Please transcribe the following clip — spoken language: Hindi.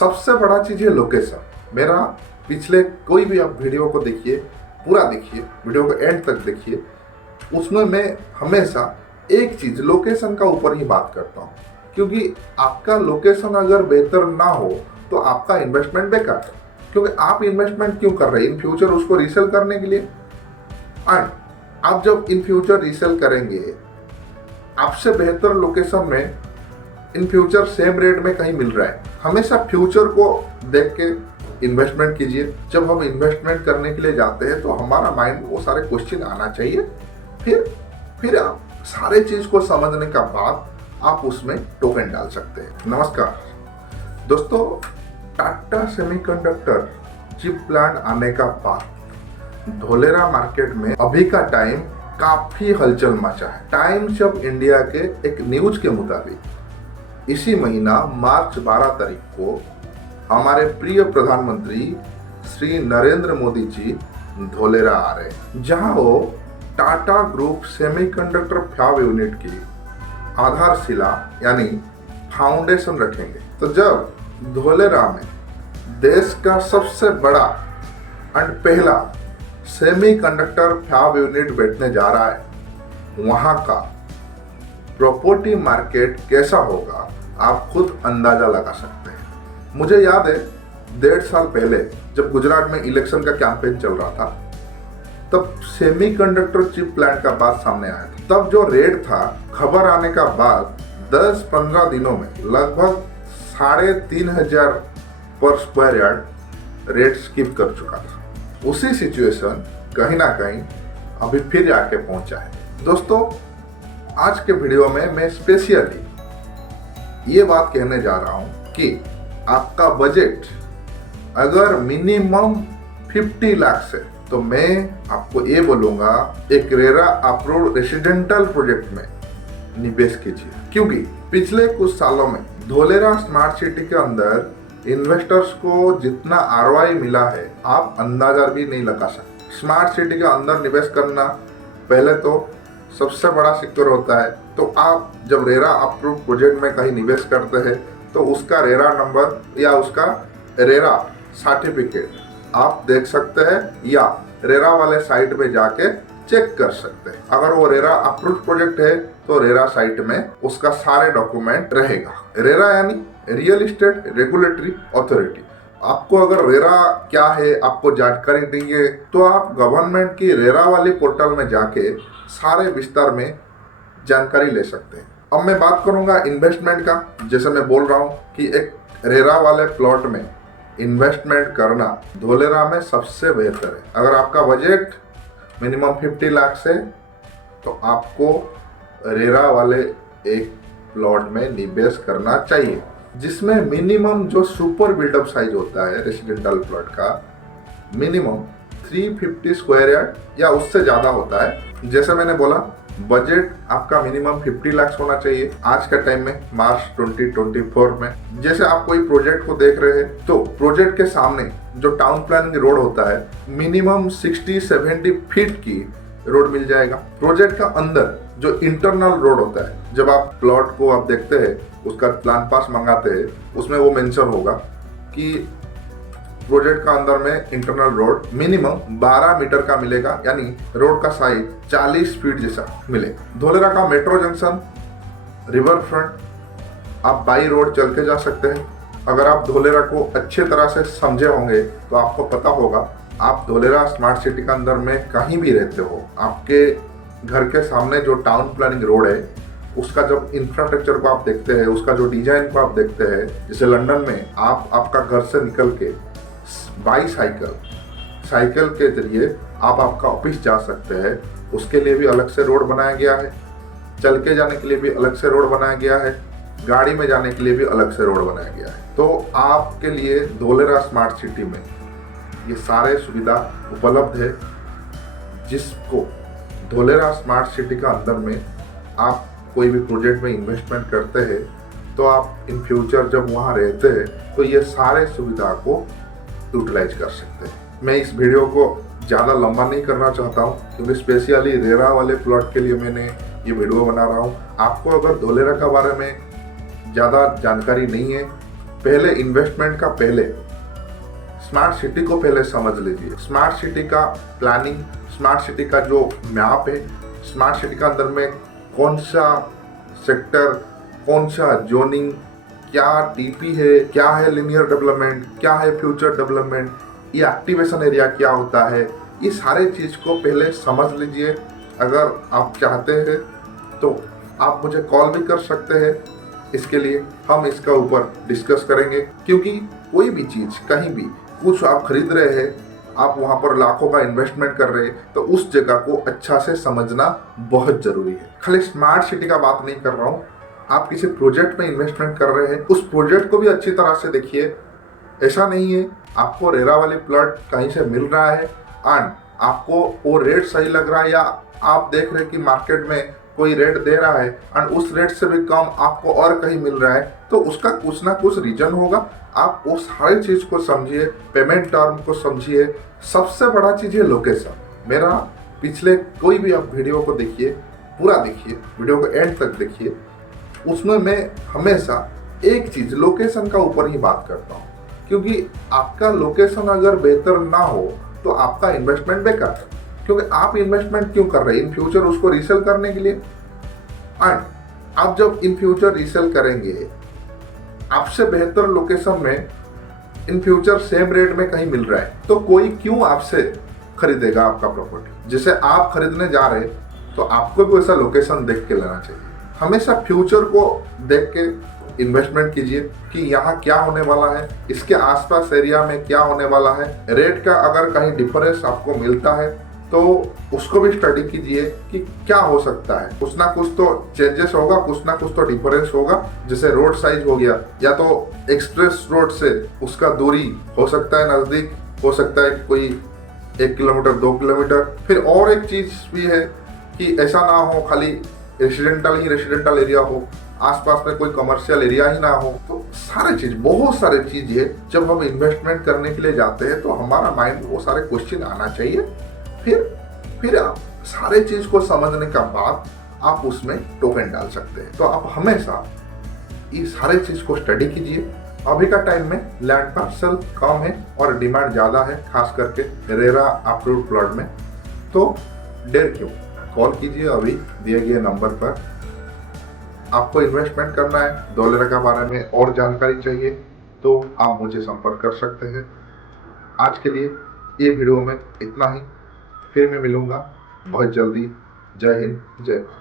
सबसे बड़ा चीज़ है लोकेशन। मेरा पिछले कोई भी आप वीडियो को देखिए, पूरा देखिए, वीडियो को एंड तक देखिए, उसमें मैं हमेशा एक चीज़ लोकेशन का ऊपर ही बात करता हूँ, क्योंकि आपका लोकेशन अगर बेहतर ना हो तो आपका इन्वेस्टमेंट बेकार है। क्योंकि आप इन्वेस्टमेंट क्यों कर रहे हैं? इन फ्यूचर उसको रीसेल करने के लिए। एंड आप जब इन फ्यूचर रीसेल करेंगे, आपसे बेहतर लोकेशन में इन फ्यूचर सेम रेट में कहीं मिल रहा है। हमेशा फ्यूचर को देख के इन्वेस्टमेंट कीजिए। जब हम इन्वेस्टमेंट करने के लिए जाते हैं तो हमारा माइंड में वो सारे क्वेश्चन आना चाहिए। फिर आप सारे चीज को समझने का बाद आप उसमें टोकन डाल सकते हैं। नमस्कार दोस्तों, टाटा सेमीकंडक्टर चिप प्लांट आने का बाद धोलेरा मार्केट में अभी का टाइम काफी हलचल मचा है। टाइम्स ऑफ इंडिया के एक न्यूज के मुताबिक इसी महीना मार्च 12 तारीख को हमारे प्रिय प्रधानमंत्री श्री नरेंद्र मोदी जी धोलेरा आ रहे हैं, जहां वो Tata group semiconductor fab unit की आधारशिला यानी फाउंडेशन रखेंगे। तो जब धोलेरा में देश का सबसे बड़ा एंड पहला सेमीकंडक्टर फैब यूनिट बैठने जा रहा है, वहां का प्रॉपर्टी मार्केट कैसा होगा आप खुद अंदाजा लगा सकते हैं। मुझे याद है 1.5 साल पहले जब गुजरात में इलेक्शन का कैंपेन चल रहा था, तब सेमीकंडक्टर चिप प्लांट का बात सामने आया था। तब जो रेट था, खबर आने का बाद 10-15 दिनों में लगभग 3,500 पर स्क्वायर यार्ड रेट स्किप कर चुका था। उसी सिचुएशन कहीं ना कहीं अभी फिर आके पहुंचा है। दोस्तों, आज के वीडियो में मैं स्पेशली ये बात कहने जा रहा हूं कि आपका बजट अगर मिनिमम 50 लाख से, तो मैं आपको ये बोलूंगा एक रेरा अप्रूव्ड रेसिडेंटल प्रोजेक्ट में निवेश कीजिए। क्योंकि पिछले कुछ सालों में धोलेरा स्मार्ट सिटी के अंदर इन्वेस्टर्स को जितना आरओआई मिला है, आप अंदाजा भी नहीं लगा सकते। स्मार्ट सिटी के अंदर निवेश करना पहले तो सबसे बड़ा सेक्टर होता है। तो आप जब रेरा अप्रूव प्रोजेक्ट में कहीं निवेश करते हैं तो उसका रेरा नंबर या उसका रेरा सर्टिफिकेट आप देख सकते हैं या रेरा वाले साइट पे जाके चेक कर सकते हैं। अगर वो रेरा अप्रूव प्रोजेक्ट है तो रेरा साइट में उसका सारे डॉक्यूमेंट रहेगा। रेरा यानी रियल एस्टेट रेगुलेटरी अथॉरिटी। आपको अगर रेरा क्या है आपको जानकारी देंगे तो आप गवर्नमेंट की रेरा वाली पोर्टल में जाके सारे विस्तार में जानकारी ले सकते हैं। अब मैं बात करूंगा इन्वेस्टमेंट का। जैसे मैं बोल रहा हूँ कि एक रेरा वाले प्लॉट में इन्वेस्टमेंट करना धोलेरा में सबसे बेहतर है। अगर आपका बजट मिनिमम 50 लाख से, तो आपको रेरा वाले एक प्लॉट में निवेश करना चाहिए, जिसमें मिनिमम जो सुपर बिल्डअप साइज होता है रेसिडेंटल प्लॉट का, मिनिमम 350 स्क्वायर यार्ड या उससे ज़्यादा होता है। जैसे मैंने बोला, बजट आपका मिनिमम 50 लाख होना चाहिए आज के टाइम में, मार्च 2024 में। जैसे आप कोई प्रोजेक्ट को देख रहे हैं तो प्रोजेक्ट के सामने जो टाउन प्लानिंग रोड होता है, मिनिमम 60-70 फीट की रोड मिल जाएगा। प्रोजेक्ट का अंदर जो इंटरनल रोड होता है, जब आप प्लॉट को आप देखते हैं, उसका प्लान पास मंगाते हैं, उसमें वो मेंशन होगा कि प्रोजेक्ट का अंदर में इंटरनल रोड मिनिमम 12 मीटर का मिलेगा, यानी रोड का साइज 40 फीट जैसा मिलेगा। धोलेरा का मेट्रो जंक्शन, रिवर फ्रंट, आप बाई रोड चल के जा सकते हैं। अगर आप धोलेरा को अच्छे तरह से समझे होंगे तो आपको पता होगा, आप धोलेरा स्मार्ट सिटी के अंदर में कहीं भी रहते हो, आपके घर के सामने जो टाउन प्लानिंग रोड है, उसका जब इंफ्रास्ट्रक्चर को आप देखते हैं, उसका जो डिजाइन को आप देखते हैं, जैसे लंदन में आप आपका घर से निकल के बाई साइकिल के जरिए आप आपका ऑफिस जा सकते हैं, उसके लिए भी अलग से रोड बनाया गया है। चल के जाने के लिए भी अलग से रोड बनाया गया है, गाड़ी में जाने के लिए भी अलग से रोड बनाया गया है। तो आपके लिए धोलेरा स्मार्ट सिटी में ये सारे सुविधा उपलब्ध है, जिसको धोलेरा स्मार्ट सिटी का अंदर में आप कोई भी प्रोजेक्ट में इन्वेस्टमेंट करते हैं तो आप इन फ्यूचर जब वहाँ रहते हैं तो ये सारे सुविधा को यूटिलाइज कर सकते हैं। मैं इस वीडियो को ज़्यादा लंबा नहीं करना चाहता हूँ, क्योंकि स्पेशली रेरा वाले प्लॉट के लिए मैंने ये वीडियो बना रहा हूँ। आपको अगर धोलेरा के बारे में ज़्यादा जानकारी नहीं है पहले इन्वेस्टमेंट का पहले स्मार्ट सिटी को पहले समझ लीजिए। स्मार्ट सिटी का प्लानिंग, स्मार्ट सिटी का जो मैप है, स्मार्ट सिटी का अंदर में कौन सा सेक्टर, कौन सा जोनिंग, क्या टीपी है, क्या है लिनियर डेवलपमेंट, क्या है फ्यूचर डेवलपमेंट, ये एक्टिवेशन एरिया क्या होता है, ये सारे चीज को पहले समझ लीजिए। अगर आप चाहते हैं तो आप मुझे कॉल भी कर सकते हैं, इसके लिए हम इसका ऊपर डिस्कस करेंगे। क्योंकि कोई भी चीज कहीं भी कुछ आप खरीद रहे हैं, आप वहां पर लाखों का इन्वेस्टमेंट कर रहे हैं, तो उस जगह को अच्छा से समझना बहुत जरूरी है। खाली स्मार्ट सिटी का बात नहीं कर रहा हूँ, आप किसी प्रोजेक्ट में इन्वेस्टमेंट कर रहे हैं, उस प्रोजेक्ट को भी अच्छी तरह से देखिए। ऐसा नहीं है आपको रेरा वाली प्लॉट कहीं से मिल रहा है एंड आपको वो रेट सही लग रहा है, या आप देख रहे हैं कि मार्केट में कोई रेट दे रहा है एंड उस रेट से भी कम आपको और कहीं मिल रहा है, तो उसका कुछ ना कुछ रीजन होगा। आप उस सारी चीज को समझिए, पेमेंट टर्म को समझिए। सबसे बड़ा चीज है लोकेशन। मेरा पिछले कोई भी आप वीडियो को देखिए, पूरा देखिए, वीडियो को एंड तक देखिए। उसमें मैं हमेशा एक चीज लोकेशन का ऊपर ही बात करता हूँ, क्योंकि आपका लोकेशन अगर बेहतर ना हो तो आपका इन्वेस्टमेंट बेकार है। क्योंकि आप इन्वेस्टमेंट क्यों कर रहे हैं? इन फ्यूचर उसको रीसेल करने के लिए। एंड आप जब इन फ्यूचर रीसेल करेंगे, आपसे बेहतर लोकेशन में इन फ्यूचर सेम रेट में कहीं मिल रहा है, तो कोई क्यों आपसे खरीदेगा आपका प्रॉपर्टी? जैसे आप खरीदने जा रहे हैं तो आपको भी वैसा लोकेशन देख के लेना चाहिए। हमेशा फ्यूचर को देख के इन्वेस्टमेंट कीजिए कि यहाँ क्या होने वाला है, इसके आसपास एरिया में क्या होने वाला है। रेट का अगर कहीं डिफरेंस आपको मिलता है तो उसको भी स्टडी कीजिए कि क्या हो सकता है। कुछ ना कुछ तो चेंजेस होगा, कुछ ना कुछ तो डिफरेंस होगा। जैसे रोड साइज हो गया, या तो एक्सप्रेस रोड से उसका दूरी हो सकता है नजदीक, हो सकता है कोई 1 किलोमीटर 2 किलोमीटर। फिर और एक चीज भी है कि ऐसा ना हो खाली रेसिडेंटल ही रेसिडेंटल एरिया हो, आसपास में कोई कमर्शियल एरिया ही ना हो। तो सारे चीज, बहुत सारे चीज है। जब हम इन्वेस्टमेंट करने के लिए जाते हैं तो हमारा माइंड में वो सारे क्वेश्चन आना चाहिए। फिर आप सारे चीज को समझने का बाद आप उसमें टोकन डाल सकते हैं। तो आप हमेशा ये सारे चीज को स्टडी कीजिए। अभी का टाइम में लैंड पार्सल कम है और डिमांड ज्यादा है, खास करके रेरा अप्रूव्ड प्लॉट में। तो देर क्यों, कॉल कीजिए अभी दिए गए नंबर पर। आपको इन्वेस्टमेंट करना है, डॉलर के बारे में और जानकारी चाहिए तो आप मुझे संपर्क कर सकते हैं। आज के लिए ये वीडियो में इतना ही। फिर मैं मिलूंगा बहुत जल्दी। जय हिंद, जय भारत।